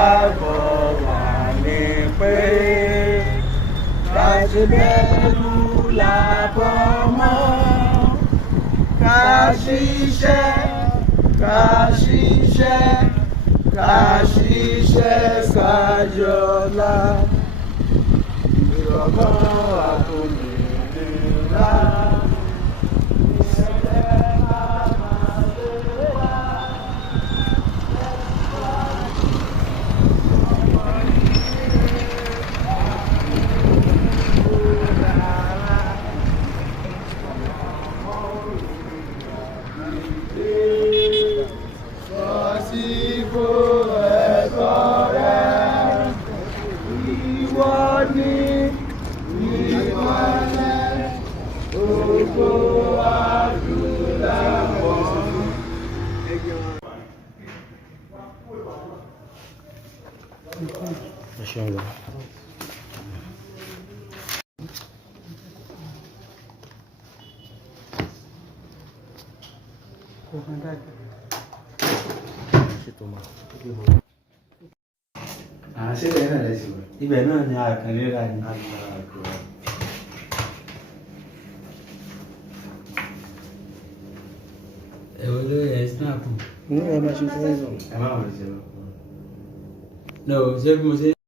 ìgbàgbọ́ wa ni pé ká ṣe bẹ̀rù làbọ̀ mọ́ ká ṣiṣẹ́ kájọlá ìrọ̀kọ́ àtòmìnira. Inshallah. Ṣé ibẹ̀ náà lẹ́sìn wẹ̀? Ibẹ̀ náà ni àkànlera ni. Ẹ̀wọ̀n ló yẹ snap. Ní ẹ máa ṣe fún ẹ̀sùn. Ẹ má wọlé ṣe lọ. No, ṣé bí mo ṣe.